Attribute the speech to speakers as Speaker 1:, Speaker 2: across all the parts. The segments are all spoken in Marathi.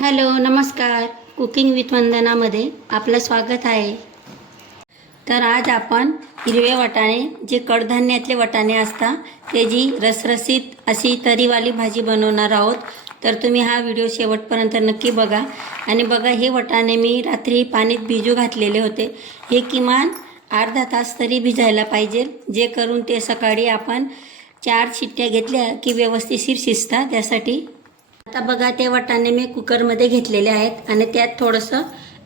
Speaker 1: हॅलो नमस्कार. कुकिंग विथ वंदनामध्ये आपलं स्वागत आहे. तर आज आपण हिरवे वाटाणे जे कडधान्यातले वाटाणे असतात त्याची रसरसीत अशी तरीवाली भाजी बनवणार आहोत तर तुम्ही हा व्हिडिओ शेवटपर्यंत नक्की बघा. आणि बघा हे वाटाणे मी रात्री पाण्यात भिजू घातलेले होते. हे किमान अर्धा तास तरी भिजायला पाहिजे जे करून ते सकाळी आपण चार शिट्ट्या घेतल्या की व्यवस्थितशीर शिजतात. त्यासाठी आता बघा ते वाटाणे मी कुकरमध्ये घेतलेले आहेत आणि त्यात थोडंसं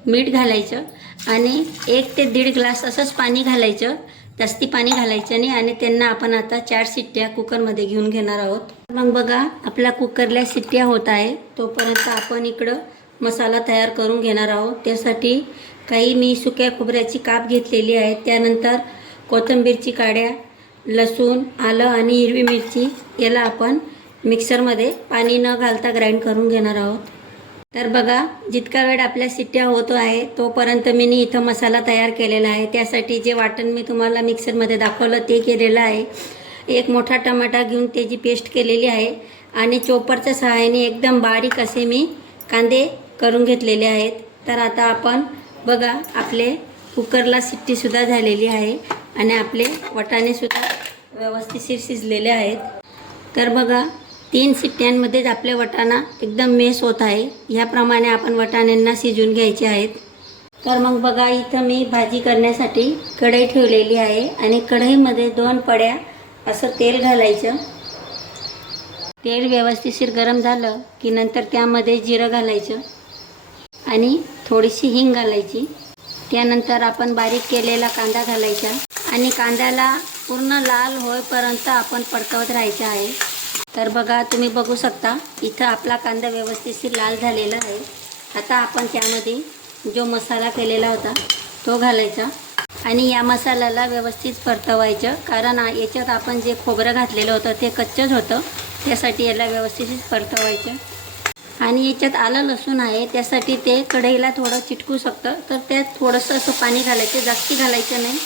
Speaker 1: मीठ घालायचं आणि एक ते दीड ग्लास असंच पाणी घालायचं. जास्ती पाणी घालायचं नाही आणि त्यांना आपण आता चार शिट्ट्या कुकरमध्ये घेऊन घेणार आहोत. मग बघा आपल्या कुकरला शिट्ट्या होत आहे. तोपर्यंत आपण इकडं मसाला तयार करून घेणार आहोत. त्यासाठी काही मी सुक्या खोबऱ्याची काप घेतलेली आहे. त्यानंतर कोथिंबीरची काड्या लसूण आलं आणि हिरवी मिरची याला आपण मिक्सरमध्ये पाणी न घालता ग्राइंड करून घेणार आहोत. तर बघा जितका वेळ आपल्या सिट्ट्या होतो आहे तोपर्यंत मी इथं मसाला तयार केलेला आहे. त्यासाठी जे वाटण मी तुम्हाला मिक्सरमध्ये दाखवलं ते केलेलं आहे. एक मोठा टमाटा घेऊन त्याची पेस्ट केलेली आहे. आणि चोपरच्या सहाय्याने एकदम बारीक असे मी कांदे करून घेतलेले आहेत. तर आता आपण बघा आपले कुकरला सिट्टीसुद्धा झालेली आहे. आणि आपले वटाणेसुद्धा व्यवस्थितशीर शिजलेले आहेत. तर बघा तीन शिट्ट्यांमध्येच आपले वटाणा एकदम मेस होत आहे. ह्याप्रमाणे आपण वटाण्यांना शिजून घ्यायचे आहेत. तर मग बघा इथं मी भाजी करण्यासाठी कढई ठेवलेली आहे आणि कढईमध्ये दोन पड्या असं तेल घालायचं. तेल व्यवस्थितशीर गरम झालं की नंतर त्यामध्ये जिरं घालायचं आणि थोडीशी हिंग घालायची. त्यानंतर आपण बारीक केलेला कांदा घालायचा आणि कांद्याला पूर्ण लाल होईपर्यंत आपण परतवत राहायचं आहे. तर बघा तुम्ही बघू शकता इथं आपला कांदा व्यवस्थितशीर लाल झालेला आहे. आता आपण त्यामध्ये जो मसाला केलेला होता तो घालायचा. आणि या मसाल्याला व्यवस्थित परतवायचं कारण याच्यात आपण जे खोबरं घातलेलं होतं ते कच्चंच होतं. त्यासाठी याला व्यवस्थित परतवायचं. आणि याच्यात आलं लसूण आहे त्यासाठी ते कढईला थोडं चिटकू शकतं. तर त्यात थोडंसं असं पाणी घालायचं जास्ती घालायचं नाही.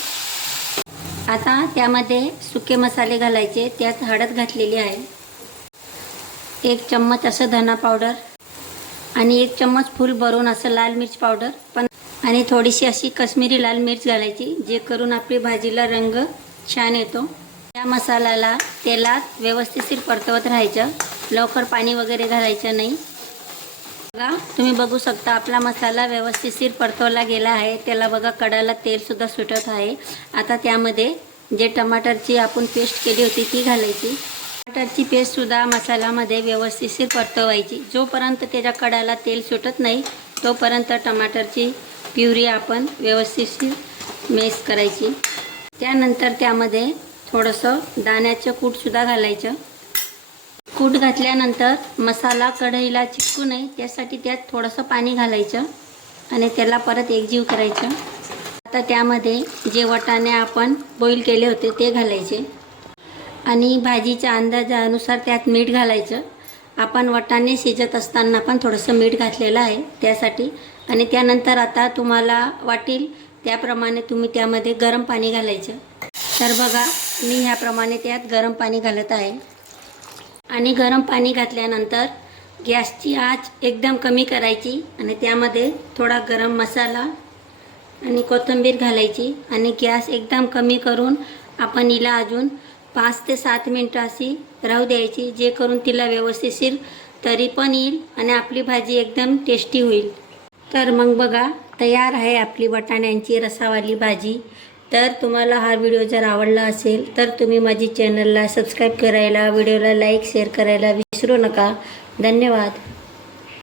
Speaker 1: आता त्यामध्ये सुके मसाले घालायचे त्यात हळद घातलेली आहे. एक चम्मच असं धना पावडर आणि एक चम्मच फुल भरून असं लाल मिर्च पावडर. पण आणि थोडीशी अशी कश्मीरी लाल मिर्च घालायची जे करून आपली भाजीला रंग छान येतो. त्या मसाल्याला तेलात व्यवस्थितशीर परतवत राहायचं. लवकर पाणी वगैरे घालायचं नाही. बघा तुम्ही बघू शकता आपला मसाला व्यवस्थितशीर परतवला गेला आहे. त्याला बघा कडाला तेलसुद्धा सुटत आहे. आता त्यामध्ये जे टमाटरची आपण पेस्ट केली होती ती घालायची. टमाटरची पेस्टसुद्धा मसाल्यामध्ये व्यवस्थितशीर परतवायची. जोपर्यंत त्याच्या कडाला तेल सुटत नाही तोपर्यंत टमाटरची प्युरी आपण व्यवस्थितशीर मेस करायची. त्यानंतर त्यामध्ये थोडंसं दाण्याचं कूटसुद्धा घालायचं. कूट घातल्यानंतर मसाला कढईला चिटकू नये त्यासाठी त्यात थोडंसं पाणी घालायचं आणि त्याला परत एकजीव करायचं. आता त्यामध्ये जे वटाणे आपण बॉईल केले होते ते घालायचे. आणि भाजीच्या अंदाजानुसार त्यात मीठ घालायचं. आपण वटाणे शिजत असताना पण थोडंसं मीठ घातलेलं आहे त्यासाठी. आणि त्यानंतर आता तुम्हाला वाटेल त्याप्रमाणे तुम्ही त्यामध्ये गरम पाणी घालायचं. तर बघा मी ह्याप्रमाणे त्यात गरम पाणी घालत आहे. आणि गरम पाणी घातल्यानंतर गॅसची आच एकदम कमी करायची आणि त्यामध्ये थोडा गरम मसाला आणि कोथिंबीर घालायची. आणि गॅस एकदम कमी करून आपण हिला अजून पाच ते सात मिनटं अशी राहू द्यायची जे करून तिला व्यवस्थितशीर तरी पण येईल आणि आपली भाजी एकदम टेस्टी होईल. तर मग बघा तयार आहे आपली वटाण्यांची रसावाली भाजी. तर तुम्हाला हा व्हिडिओ जर आवडला असेल तर तुम्ही माझी चॅनलला सबस्क्राईब करायला व्हिडिओला लाईक शेअर करायला विसरू नका. धन्यवाद.